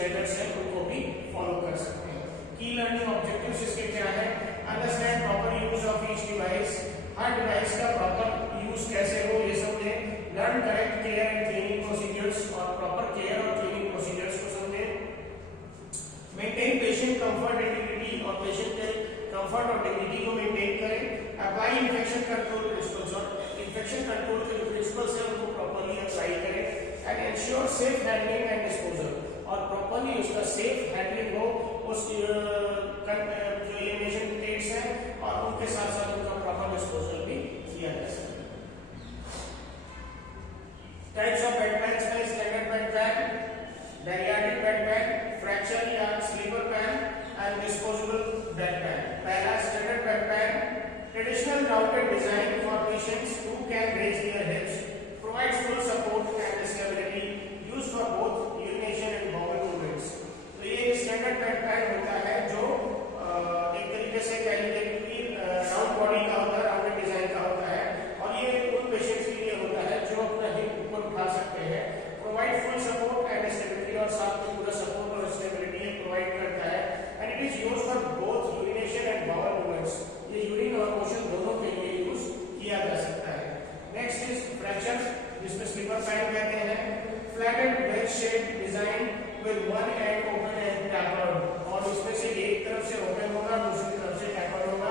Standards हैं उनको भी फॉलो कर सकते हैं। की लर्निंग ऑब्जेक्टिव्स इसके क्या है? Understand proper use of each device, her device का प्रॉपर यूज कैसे हो ये समझें। Learn correct care and cleaning procedures, और प्रॉपर केयर और क्लीनिंग प्रोसीजर्स को समझें। Maintain patient comfort and dignity, और पेशेंट के कंफर्ट और डिग्निटी को मेंटेन करें। अप्लाई इन्फेक्शन कंट्रोल प्रिंसिपल्स, और इन्फेक्शन कंट्रोल के जो प्रिंसिपल्स हैं उनको प्रॉपर्ली अप्लाई करें। And ensure safe handling and disposal, और प्रॉपर्ली उसका सेफ हैंडलिंग हो उस जो एलिमिनेशन किट्स हैं और उनके साथ साथ उनका प्रॉपर डिस्पोजल भी किया जा सकता है। टाइप्स ऑफ बेड पैन्स में standard bed pan, bariatric bed pan, fracture या slipper pan and disposable bed pan. पहला standard bed pan, traditional rounded design for patients who can raise their hips, provides full support and stability, used for both urination and bowel movements. तो ये standard bed pan होता है जो एक तरीके से कह लीजिए कि राउंड बॉडी का होता है, राउंडेड डिजाइन का होता है, और ये उन पेशेंट्स के लिए होता है जो अपना हिप ऊपर उठा सकते हैं। Provide full support and stability, और साथ में पूरा सपोर्ट और स्टेबिलिटी प्रोवाइड करता है। And it is used for both urination and bowel movements, ये यूरिन और मोशन दोनों के लिए यूज किया जा सकता है। नेक्स्ट इज फ्रैक्चर, जिसमें स्लीपर पैन कहते हैं। Flatted wedge shape design with one end open end tapered, और इसमें से एक तरफ से ओपन होगा, दूसरी तरफ से टैपर्ड होगा।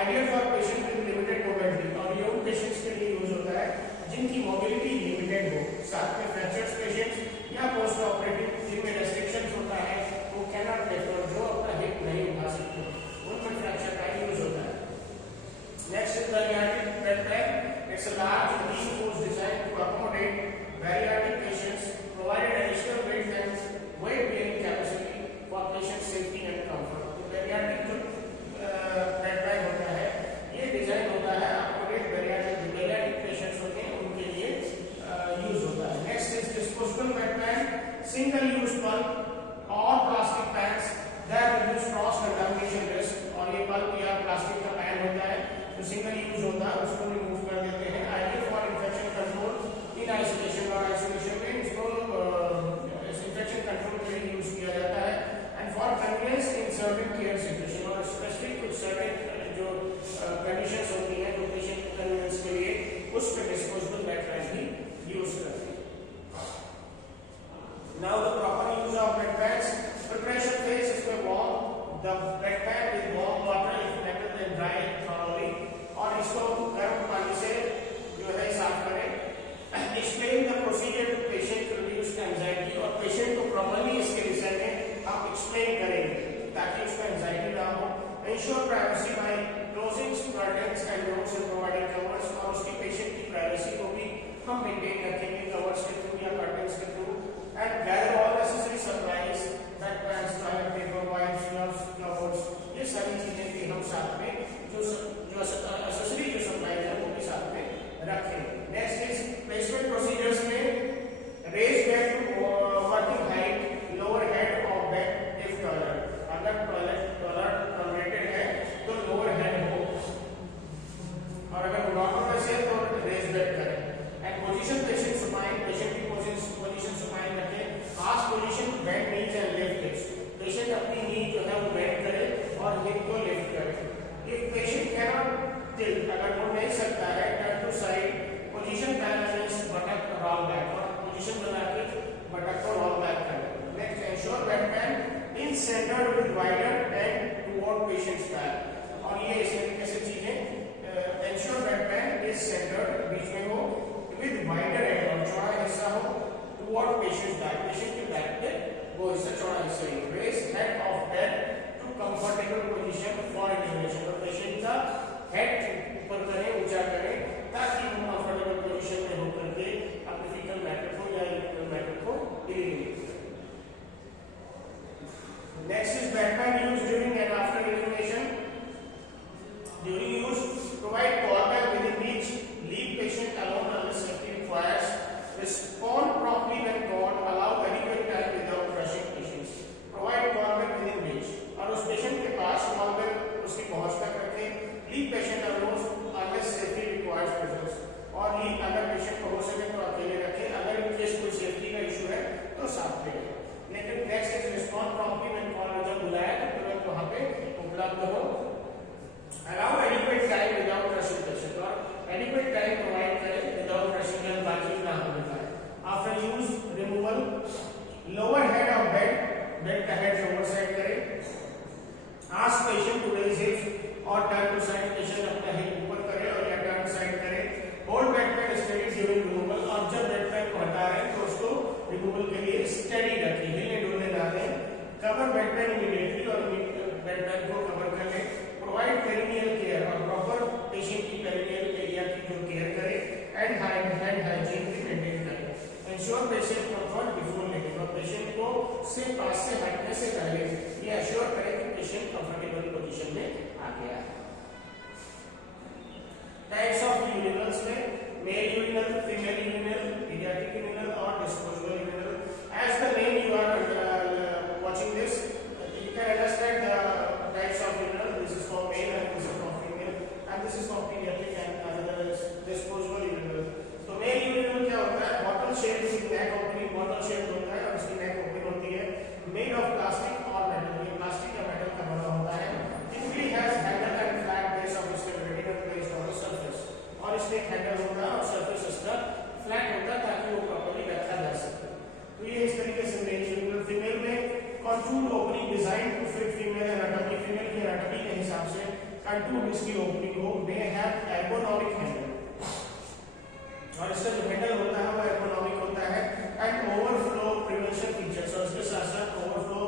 Ideal for patient with limited mobility, और ये उन पेशेंट्स के लिए यूज होता है जिनकी मोबिलिटी लिमिटेड हो। साथ में फ्रैक्चर्स पेशेंट्स या पोस्ट ऑपरेटिव जिनमें रेस्ट्रिक्शंस होता है, वो कैनॉट टैपर, जो अपना हिप नहीं उठा सकते, उनमें फ्रैक्चर का यूज होता है। Next is bariatric bed pan, it's a large reinforced design to accommodate bariatric patients, provided additional weight and weight bearing capacity for patient safety and comfort। तो बैरियाट्रिक जो बेड पैन होता है, ये design होता है accommodate bariatric patients होते हैं उनके लिए यूज होता है। Next is disposable bed pan, single use pulp और plastic pans that reduce cross contamination risk, और ये पल्प या प्लास्टिक का पैन होता है जो सिंगल यूज होता है उसको रिमूव कर देते हैं। Ideal for infection control in isolation, और आइसोलेशन में इसको इन्फेक्शन कंट्रोल के लिए यूज किया जाता है। And for convenience in certain care situation, और स्पेसिफिक कुछ सर्टेन जो कंडीशंस होती हैं जो पेशेंट के कन्वीनियंस के लिए, उस पर डिस्पोजेबल बेड पैन भी यूज करते हैं। Now the proper use of bed pans, preparation phase, इसमें warm the bed pan with warm water if necessary then dry thoroughly, और इसको गर्म पानी से जो है साफ करें। Explain the procedure to patient to reduce anxiety, और पेशेंट को प्रॉपर्ली इसके विषय में आप एक्सप्लेन करेंगे ताकि उसको एंजाइटी ना हो। Ensure privacy by closing curtains and doors and providing covers, और उसकी पेशेंट की प्राइवेसी को भी हम मेंटेन रखेंगे कवर्स के थ्रू या कर्टेन्स के through. And gather all necessary supplies, bed pans, toilet paper, wipes, gloves, covers, ये सारी चीजें भी हम साथ में जो एक्सेसरी जो सप्लाइज है वो भी साथ में रखें। नेक्स्ट इज प्लेसमेंट प्रोसीजर्स में raise bed to working height, lower head of bed if toilet, अगर टॉयलेट टॉलरेटेड है तो लोअर हेड हो, और अगर नॉर्मल वैसे है तो रेज बेड करें। And position patient supine, patient की पोजीशन सुपाइन रखें। Ask position to bend knees and lift hips, patient अपनी नी जो है वो बेंड करे और हिप को लिफ्ट करे। इफ पेशेंट कैनॉट टिल्ट, अगर वो नहीं सकता है, turn to side, position balance buttock roll back, और पोजीशन बना के बटक को रोल बैक करें। Next, ensure bed pan in centre with wider end toward patient's back, और ये इस तरीके से चीजें ensure bed pan is centred, बीच में हो, विद वाइडर एंड, और चौड़ा हिस्सा हो, टुवर्ड पेशेंट्स बैक, पेशेंट के बैक पे वो हिस्सा चौड़ा हिस्सा ही। Raise head of bed to comfortable position for intervention, और पेशेंट का हेड ऊपर करें, ऊंचा करें, ताकि वो कंफर्टेबल पोजीशन में होकर के अपने फीकल मैटर को या यूरिनल मैटर को एलिमिनेट करें। Next is bed pan used during and after urination. During use, provide corner within reach, leave patient alone unless safety requires, respond promptly when called, allow adequate time without rushing patients, provide corner within reach, और उस patient के पास corner उसकी पहुंच तक रखें। Leave patient alone unless safety requires presence, और leave अगर patient को हो सके तो अकेले रखें, अगर इन केस कोई सेफ्टी का इशू है तो साथ में। लेकिन नेक्स्ट इज रिमूवल के लिए स्टडी रखें, हिलने डुलने ना दें। कवर बेड पैन इमीडिएटली और बेड पैन को कवर कर लें। प्रोवाइड पेरिनियल केयर और प्रॉपर पेशेंट की पेरिनियल एरिया की जो केयर करें एंड हैंड हाइजीन भी मेंटेन करें। Ensure patient comfort before living, और पेशेंट को से पास से हटने से पहले ये एश्योर करें कि पेशेंट कंफर्टेबल पोजीशन में आ गया है। टाइप्स ऑफ यूरिनल्स में male urinal, female urinal, paediatric urinal और disposable urinal. As the name you are watching this, you can understand the types of urinal. This is for male and this is for female, and this is for pediatric and another is disposable urinal. तो male urinal क्या होता है? Bottle shaped with neck opening, bottle shaped होता है और इसकी neck open होती है। Made of plastic or metal, ये plastic या metal का बना होता है। Typically has handle and flat base of stability and placed on the surface. और इसमें एक हैंडल होता है और सरफेस इसका फ्लैट होता है ताकि वो प्रॉपर्ली रखा जा सके। तो ये इस तरीके से मेल यूरिनल। फीमेल में contoured opening design to fit female anatomy, female की एनाटॉमी के हिसाब से कंटूर्ड इसकी ओपनिंग हो। मे हैव एर्गोनॉमिक हैंडल, और इसका जो हैंडल होता है वो एर्गोनॉमिक होता है। एंड ओवरफ्लो प्रिवेंशन फीचर्स, और इसके साथ साथ ओवरफ्लो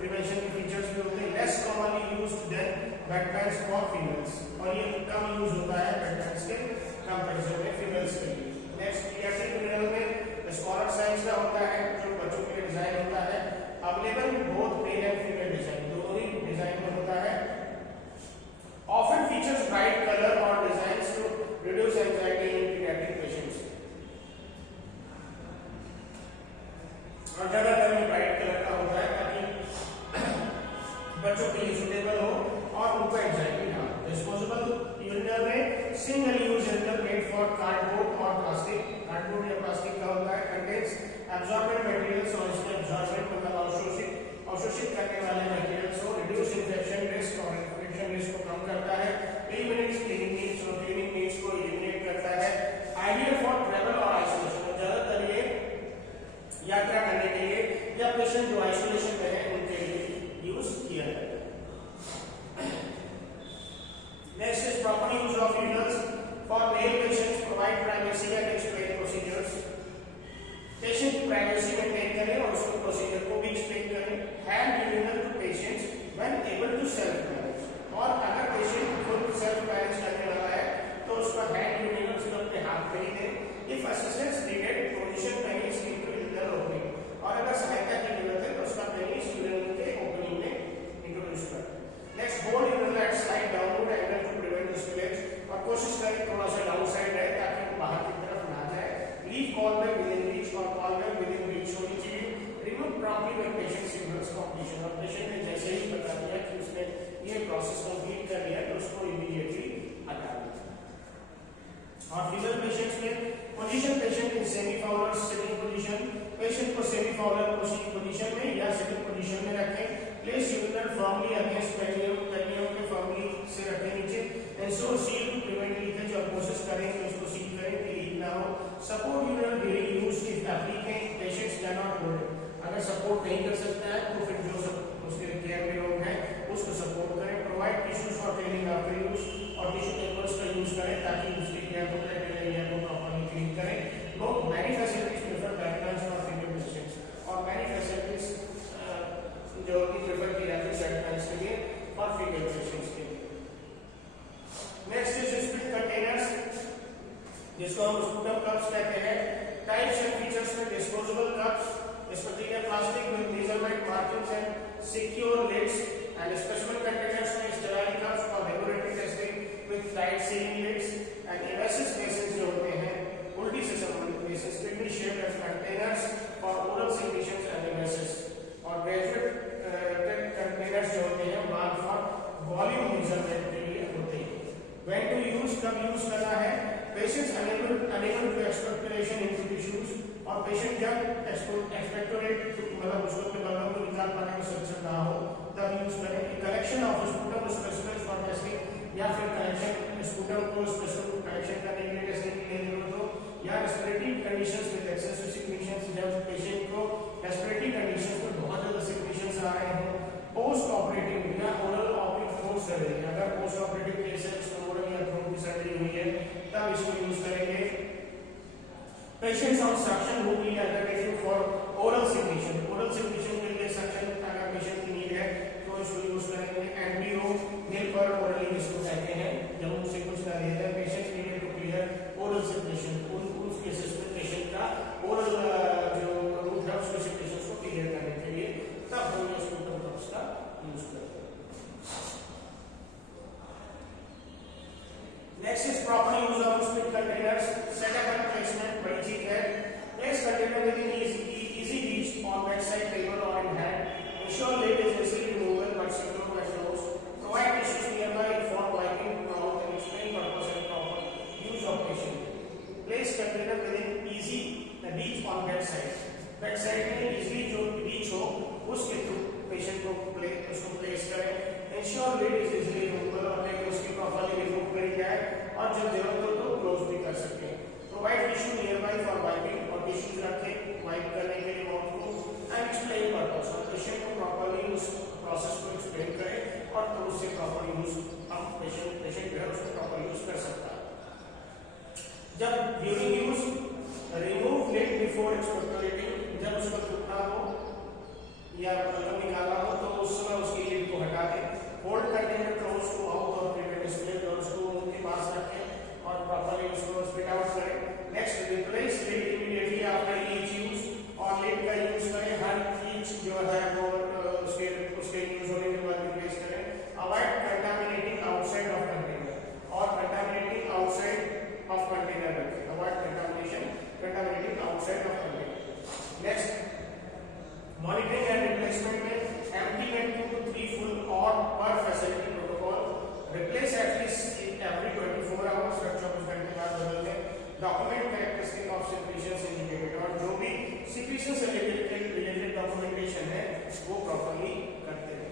प्रिवेंशन के फीचर्स भी होते हैं। Less commonly used than bed pads for females, और ये कम यूज होता है बेड पैड्स के कंपैरिजन में फीमेल्स के लिए। नेक्स्ट पीडियाट्रिक यूरिनल में स्कॉलर साइज का होता है, जो बच्चों के लिए डिजाइन होता है। Available both male and female design, दोनों ही डिजाइन में होता है। ऑफन फीचर्स ब्राइट कलर और designs to reduce anxiety in paediatric patients, और ज्यादातर में ब्राइट कलर का होता है ताकि बच्चों के लिए सुटेबल हो और उनको एंजाइटी ना हो। डिस्पोजेबल यूरिनल में single use urinal made for cardboard और प्लास्टिक, कार्डबोर्ड या प्लास्टिक का होता है। कंटेन्स एब्जॉर्बेंट मटेरियल्स, और इसके एब्जॉर्बेंट मतलब अवशोषित करने वाले मटेरियल्स हो। रिड्यूस इन्फेक्शन रिस्क, और इन्फेक्शन रिस्क को कम करता है। एलिमिनेट्स क्लीनिंग नीड्स, और क्लीनिंग नीड्स को एलिमिनेट करता है। आइडियल फॉर ट्रैवल और आइसोलेशन, और ज्यादातर ये यात्रा करने के लिए या पेशेंट जो आइसोलेशन में है उनके लिए यूज किया जाता है। Next is proper use of urinals for male patients, provide privacy and explain procedures. Patient की प्राइवेसी मेंटेन करें और उसको प्रोसीजर को भी एक्सप्लेन करें। Hand urinal to patients when able to self manage, और अगर पेशेंट खुद सेल्फ मैनेज करने वाला है तो उसका हैंड यूरिनल सिर्फ अपने हाथ में ही दें। If assistance needed, position penis into urinal opening, और अगर सहायता की जरूरत है तो उसका पेनिस यूरिनल के ओपनिंग में इंट्रोड्यूस करें। Next, hold urinal at slide downward angle to prevent spillage, और कोशिश करें थोड़ा सा डाउन साइड रहे ताकि वो बाहर की तरफ ना जाए। Leave column with in reach, और कॉलम विद इन रीच होनी चाहिए। Remove promptly when patient signals completion, और पेशेंट ने जैसे ही बता दिया कि उसने ये प्रोसेस कंप्लीट कर लिया तो उसको इमीडिएटली हटा दें। और फीमेल पेशेंट्स में position patient in semi Fowler sitting position, patient को सेमी फाउलर पोजीशन में या सिटिंग पोजीशन में रखें। Place urinal firmly against perineum के फर्मली से रखें नीचे। Ensure seal to prevent leakage, और कोशिश करें कि उसको सील करें कि लीक ना हो। Support urinal during use if applicant patients can not hold, अगर सपोर्ट नहीं कर सकता है तो फिर जो उसके केयर में लोग हैं उसको सपोर्ट करें। Provide tissues for cleaning after use, और टिश्यू पेपर्स का यूज करें ताकि उसके केयर को प्रॉपर्ली क्लीन करें। लोग many facilities prefer guidelines for female patients, और मैनी फैसिलिटीज जो कि प्रेफर की जाती है गाइडलाइंस के लिए फॉर फीमेल पेशेंट्स के लिए। नेक्स्ट इज स्पिट कंटेनर्स, जिसको हम स्पूटम कप्स कहते हैं। टाइप्स एंड फीचर्स में disposable cups, specific plastic with measurement markings and secure lids, and special containers में sterile cups for laboratory testing with tight sealing lids. And emesis basins जो होते हैं उल्टी से संबंधित basins, spindly shaped containers for oral secretions and emesis. और graduate containers जो होते हैं बाल फॉर वॉल्यूम मेजरमेंट के लिए होते हैं। व्हेन टू यूज, कब यूज करना है। Patients unable to expectoration into tissues, और पेशेंट जब एक्सपेक्टोरेट मतलब उसको अपने बलगम को निकाल पाने में सक्षम ना हो तब यूज करें। Collection of sputum specific for testing, या फिर कलेक्शन स्पूटम को स्पेसिफिक कलेक्शन करने के लिए टेस्टिंग के लिए जरूरत हो। या respiratory conditions with excessive secretions, जब पेशेंट को रेस्पिरेटरी कंडीशंस में बहुत ज्यादा सिक्रीशंस आ रहे हो। पोस्ट ऑपरेटिव या ओरल ऑपरेटिव सर्जरी, अगर पोस्ट ऑपरेटिव केस है उसको ओरल या थ्रोट की सर्जरी हुई है तब इसको यूज करेंगे। Patients on suction would be alternative for next is proper use of split containers, setup and placement, बड़ी चीज है। Place container with in easy reach on bedside table or in hand. Ensure lid is easily removable but secure when closed. Provide tissues nearby for wiping mouth and explain purpose and proper use of patient. Place container within easy reach on bedside. Bedside में easily जो reach हो उसके through patient को उसको place करें। Ensure lid is easily removable और लेकिन उसकी प्रॉपर्ली रिमूव करी जाए और जब जरूरत हो तो क्लोज भी कर सकते हैं। Provide tissue nearby for wiping और टिश्यूज रखें वाइप करने के लिए माउथ को एंड एक्सप्लेन पर्पस और पेशेंट को प्रॉपर्ली उस प्रोसेस को एक्सप्लेन करें और तो उससे प्रॉपर यूज हम पेशेंट जो है उसको प्रॉपर यूज कर सकता है। जब during use remove lid before exporting, जब उसको थूकना हो या मतलब निकालना हो तो उस समय उसकी लिड को हटा दें। Hold container close to mouth और प्रिवेंट स्प्लिट और उसको उनके पास रखें और प्रॉपर्ली उसको स्प्लिट आउट करें। Next replace lid immediately after each use और लिड का यूज करें हर ईच जो है वो उसके यूज होने के बाद रिप्लेस करें। Avoid contaminating outside of container और कंटामिनेटिंग आउटसाइड ऑफ कंटेनर रखें। Avoid contaminating outside of container. Next monitoring and replacement में एम्प्टी में 2 to 3 फुल और पर facility protocol. Replace at least every 24 hours, 24 घंटे बाद बदलते हैं। Document characteristic of secretions indicated और जो भी सिक्रीशन से रिलेटेड डॉक्यूमेंटेशन है वो प्रॉपर्ली करते हैं।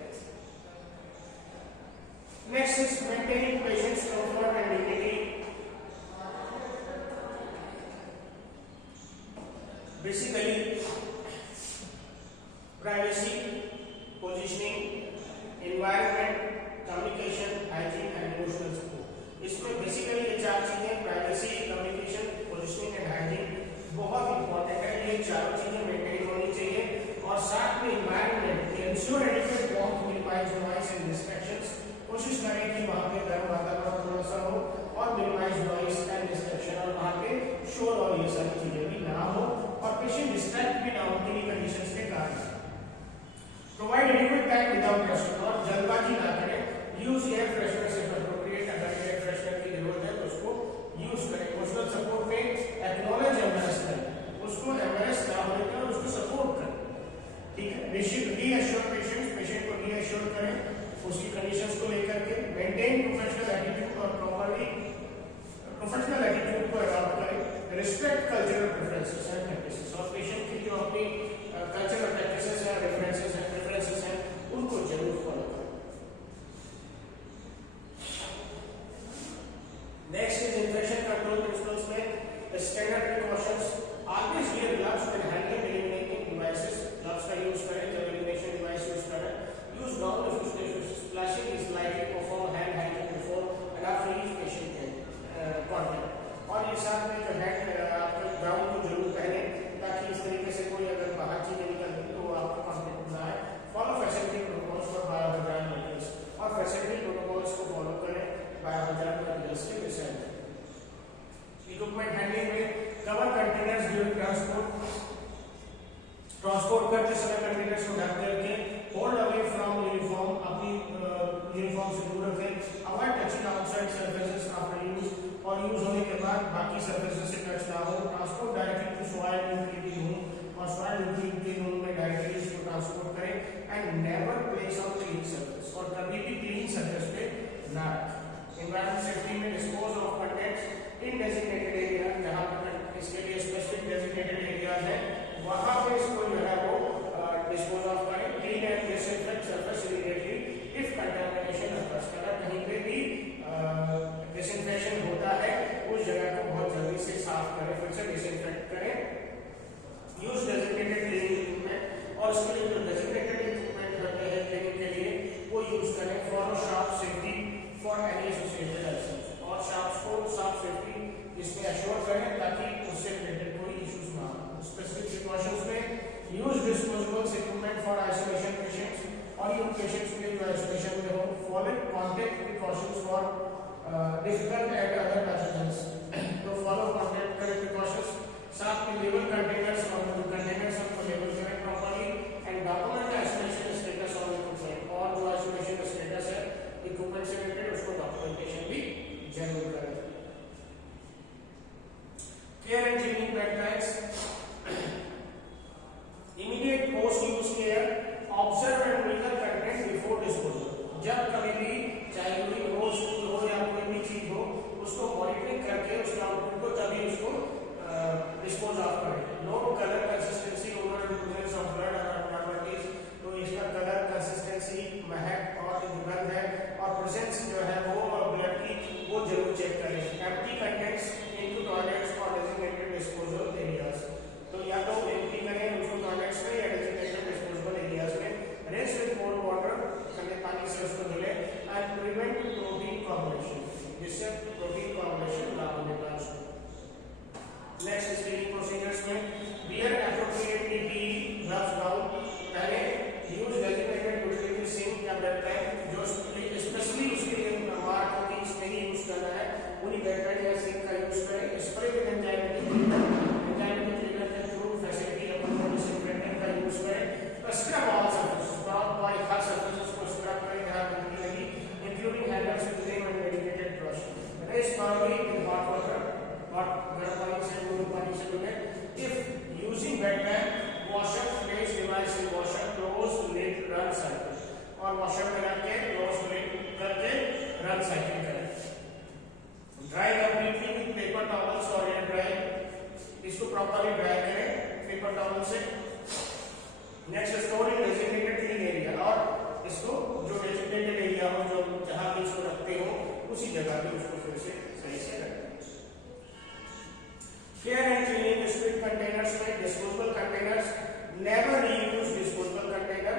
Next is maintaining patients comfort and dignity. Basically privacy, positioning, environment, communication, hygiene and emotional support. इसमें बेसिकली ये 4 चीजें privacy, communication, positioning and hygiene बहुत इंपॉर्टेंट है। ये चारों चीजें मेंटेन होनी चाहिए और साथ में environment ensure adequate warmth, minimise noise and distractions. कोशिश करें कि वहां पे गर्म वातावरण थोड़ा सा हो और मिनिमाइज नॉइस एंड डिस्ट्रैक्शन और वहां पे शोर और ये सारी चीजें भी ना हो और पेशेंट डिस्ट्रैक्ट भी ना हो किन्हीं कंडीशंस के कारण। Provide adequate time without rushing और जल्दबाजी ना करें। Use air freshener if appropriate, अगर एयर फ्रेशनर की जरूरत है तो उसको यूज करें। इमोशनल सपोर्ट में एक्नॉलेज एम्बैरेसमेंट, उसको एम्बैरेस ना होने पर उसको सपोर्ट करें, ठीक है। रीअश्योर पेशेंट को रीअश्योर करें उसकी कंडीशंस को लेकर के। मेंटेन प्रोफेशनल एटीट्यूड और प्रॉपर्ली प्रोफेशनल एटीट्यूड को अडॉप्ट करें। Respect cultural preferences and practices और पेशेंट की जो अपनी कल्चरल प्रैक्टिसेस है, प्रेफरेंसेस हैं उनको जरूर फॉलो करें। Next is infection control principles में standard precautions. Always wear gloves when handling eliminating devices. Gloves का यूज करें जब एलिमिनेशन डिवाइस यूज करें। Use gown splashing is likely perform hand hygiene before and after each patient contact. और ये साथ में जो हैंड आपके गाउन को जरूर पहने ताकि इस तरीके से कोई अगर बाहर चीजें निकल तो आपको कांटेक्ट ना आए। Follow facility protocols for biohazard materials और फैसिलिटी प्रोटोकॉल्स को फॉलो करें बायोहजार्ड मटेरियल्स के विषय में। इक्विपमेंट हैंडलिंग में कवर कंटेनर्स ड्यूरिंग ट्रांसपोर्ट करते समय कंटेनर्स को ढक करके होल्ड अवे फ्रॉम यूनिफॉर्म, अपनी यूनिफॉर्म से दूर रखें। Avoid touching outside surfaces after use और यूज होने के बाद बाकी सर्फेसेस से टच ना हो। Transport directly to soil utility room और सॉइल यूटिलिटी रूम में डायरेक्टली इसको ट्रांसपोर्ट करें and never place on clean surface और कभी भी क्लीन सर्फेस पे ना रखें। एनवायरमेंट सेफ्टी में dispose of contents in designated area, जहां पर इसके लिए स्पेसिफिक डेजिग्नेटेड एरियाज है वहां पे इसको जो है वो डिस्पोज ऑफ करें। Clean and disinfect surface immediately if contamination occurs. अगर कहीं पे भी डिसइंफेक्शन होता है उस जगह को बहुत जल्दी से साफ करें, फिर से डिसइंफेक्ट करें। यूज डेजिग्नेटेड क्लीनिंग इक्विपमेंट और उसके लिए जो डेजिग्नेटेड इक्विपमेंट होते हैं क्लीनिंग के लिए वो यूज करें। Follow sharp safety for any associated actions और शार्प्स को शार्प सेफ्टी इसमें एश्योर करें ताकि उससे रिलेटेड कोई इश्यूज ना हो। स्पेसिफिक प्रिकॉशंस में use disposable equipment for isolation patients और इन पेशेंट्स के लिए जो आइसोलेशन में हो। Follow contact precautions for difficult and other pathogens, तो फॉलो कॉन्टैक्ट करें प्रिकॉशंस। साथ में लेबल कंटेनर्स और जो कंटेनर्स हैं उनको लेबल करें properly and document isolation status of equipment और जो आइसोलेशन स्टेटस है इक्विपमेंट से रिलेटेड उसको डॉक्यूमेंटेशन भी जरूर करें। जब कभी भी चाहे कोई रोज हो या कोई भी चीज हो उसको मॉनिटरिंग करके उसके आउटपुट को तभी उसको डिस्पोज ऑफ करें। Note colour consistency over presence of blood और प्रॉपर्टीज, तो इसका कलर कंसिस्टेंसी, महक और दुर्गंध है और प्रेजेंस जो है वो ब्लड की वो जरूर चेक करें। एम्प्टी कंटेंट्स इनटू टॉयलेट्स और डेजिग्नेटेड डिस्पोजल एरियाज, तो या तो एम्प्टी करें उसको टॉयलेट्स में या डेजिग्नेटेड डिस्पोजल एरियाज में। रिंस विद कोल्ड वाटर, ठंडे पानी से उसको धुले एंड प्रिवेंट प्रोटीन कोagulation, जिससे प्रोटीन कोagulation ना होने पाए उसको। नेक्स्ट स्क्रीनिंग प्रोसीजर्स में wear appropriate PPE, gloves gown पहने, यूज डेजिग्नेटेड यूटिलिटी सिंक या बेड पैन, जो स्पेशली उसके लिए मार्क होगी इसमें ही यूज करना है, उन्हीं बेड पैन या सिंक का यूज करें। स्प्रे विद एंजाइमेटिक क्लीनर के थ्रू फैसिलिटी अपन डिसइंफेक्टेंट का यूज करें। Scrub all surface, scrub by हर सरफेस को स्क्रब करें जहां गंदगी लगी, including handles with cream and dedicated brush. Rinse thoroughly with hot water, गर्म पानी से गर्म पानी से धुले। If using bed pan, washer place device in washer, close lid run cycle, और वॉशर में रख के क्लोज लिड करके रन साइकिल करें। Dry completely with paper towels और एयर ड्राई, इसको प्रॉपर्ली ड्राई करें पेपर टॉवल से। Next store in designated clean area, और इसको जो डेजिग्नेटेड एरिया हो, जो जहां भी इसको रखते हो उसी जगह पे उसको फिर से सही से रखें। Care and cleaning spit containers में disposable containers, never reuse disposable container,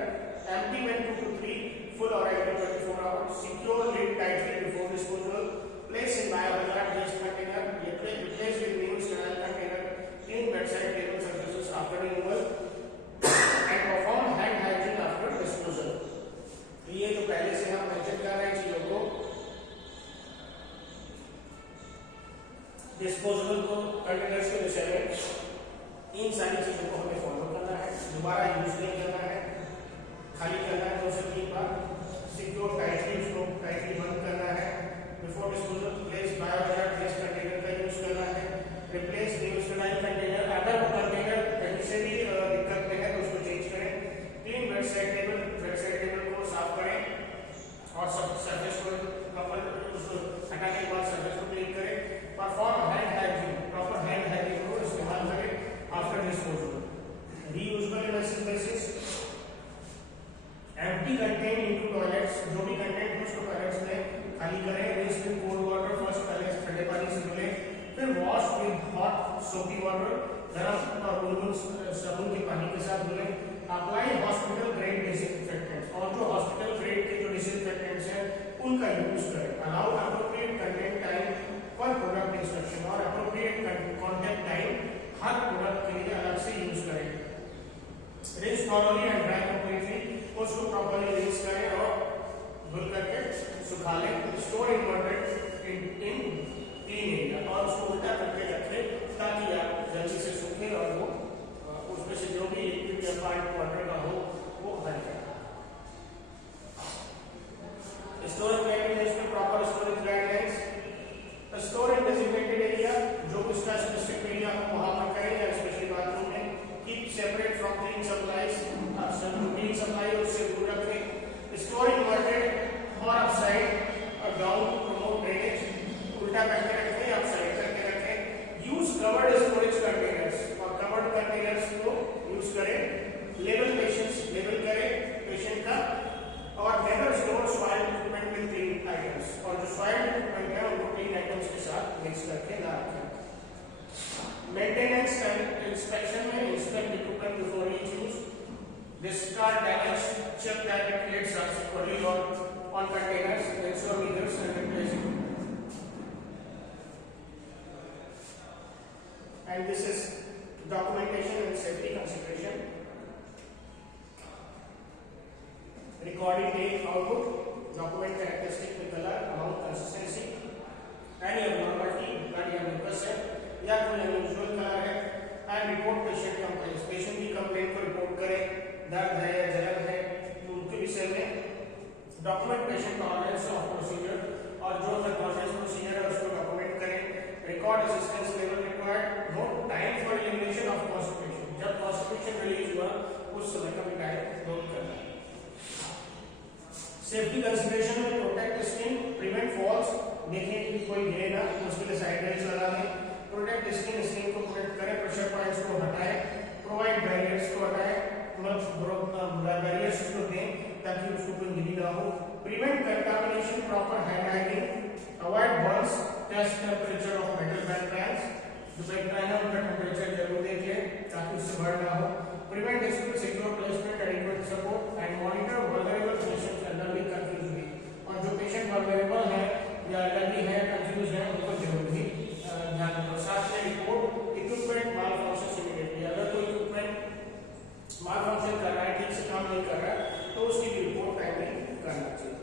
empty when 2 to 3 full or after 24 hours, secure lid tightly before disposal, place in biohazard waste container, replace with new sterile container, clean bedside table surfaces after removal and perform hand hygiene after disposal। तो ये जो पहले से हम mention कर रहे हैं चीजों को, डिस्पोजेबल को कंटेनर्स के विषय में इन सारी चीजों को हमें फॉलो करना है। दोबारा यूज नहीं करना है, खाली करना है 2 से 3 बार। सिक्योर टाइटली, उसको टाइटली बंद करना है। Before disposal place biohazard waste container का यूज करना है। रिप्लेस न्यू स्टेराइल कंटेनर, अगर वो कंटेनर कहीं से भी दिक्कत में है तो उसको चेंज करें। क्लीन बेडसाइड टेबल को साफ करें और सरफेस को कवर उसको हटाने के बाद सरफेस को क्लीन करें। Perform hand hygiene, proper hand hygiene को इस्तेमाल करें after disposal. Reusable basis, empty contain into toilets, जो भी कंटेंट है उसको टॉयलेट्स में खाली करें। Rinse with cold water, first पहले ठंडे पानी से धुलें, फिर वॉश विद हॉट सोपी वाटर, गर्म और गुनगुन साबुन के पानी के साथ धुलें। अप्लाई हॉस्पिटल ग्रेड डिसइंफेक्टेंट्स, और जो हॉस्पिटल ग्रेड के जो डिसइंफेक्टेंट्स हैं उनका यूज करें। अलाउ एप्रोप्रिएट कंटेंट टाइम पर प्रोडक्ट इंस्ट्रक्शन, और एप्रोप्रिएट कांटेक्ट टाइम हर प्रोडक्ट के लिए अलग से यूज करें। Rinse thoroughly and dry completely, उसको प्रॉपर्ली रिंस करें और धुल करके सुखा लें। स्टोर इन क्लीन एरिया, और उसको उल्टा करके रखें ताकि आप जल्दी से सूखे और वो उसमें से जो भी लिक्विड या पार्ट वाटर का हो वो हट जाए। स्टोरेज गाइडलाइंस में proper storage guidelines, store in designated area, जो उसका स्पेसिफिक एरिया हो वहां पर करें, या स्पेशली बाथरूम में। Keep separate from clean supplies, clean supply उससे दूर रखें। स्टोर इन्वर्टेड और अपसाइड और डाउन टू प्रमोट ड्रेनेज, उल्टा करके रखें, अपसाइड करके रखें। यूज कवर्ड स्टोरेज कंटेनर्स, और कवर्ड कंटेनर्स को यूज करें। लेबल करें पेशेंट का, और never store soil equipment with clean items, और जो सॉइल इक्विपमेंट है उनको क्लीन आइटम्स के साथ मिक्स करके ना रखें। मेंटेनेंस एंड इंस्पेक्शन में inspect equipment before each use, discard damage, check that it lids are securely on containers, ensure meters and replacing. And this is documentation and safety consideration. Recording date, output, document characteristic with color, amount, consistency, any abnormality, blood या mucus है या कोई unusual color है, and report patient complaints. Patient की complaint को report करें, दर्द है या जलन है उनके विषय में। Document patient tolerance of procedure, और जो टॉलरेंस प्रोसीजर है उसको डॉक्यूमेंट करें। Record assistance level required, note time for elimination of constipation, जब कॉन्स्टिपेशन रिलीज हुआ उस समय का भी टाइम नोट करना है। सेफ्टी कंसिडरेशन देखें कि कोई गिरे ना, उसके लिए साइड रेल्स लगा दें। प्रोटेक्ट स्किन को प्रोटेक्ट करें, प्रेशर पॉइंट्स को हटाएं, प्रोवाइड बैरियर्स को हटाएं, मतलब बैरियर्स को दें ताकि उसको कोई इंजरी ना हो। Prevent contamination, proper hand hygiene, avoid burns, test temperature of metal back pans, जो बैक पैन है उनका टेम्परेचर जरूर देखें ताकि उससे बर्न ना हो। Prevent dispute, secure placement, adequate support and monitor vulnerable patients elderly confuse भी, और जो पेशेंट वल्नरेबल है या एल्डरली है, कंफ्यूज है, उनको जरूर भी ध्यान दो। साथ में रिपोर्ट इक्विपमेंट माल फंक्शन इमीडिएटली, अगर कोई इक्विपमेंट माल फंक्शन कर रहा है, ठीक से काम नहीं कर रहा है, तो उसकी भी रिपोर्ट टाइमली करना चाहिए।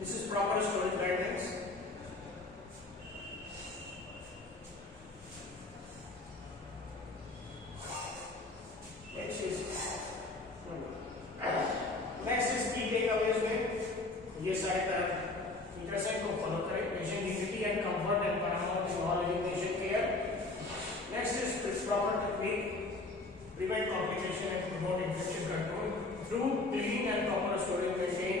This is proper storage guidelines. Next is key takeaways में ये सारे इंटरेस्ट को फॉलो करें। Patient dignity and comfort and paramount in all patient care. Next is proper technique, prevent complication and promote infection control through cleaning and proper storage, maintain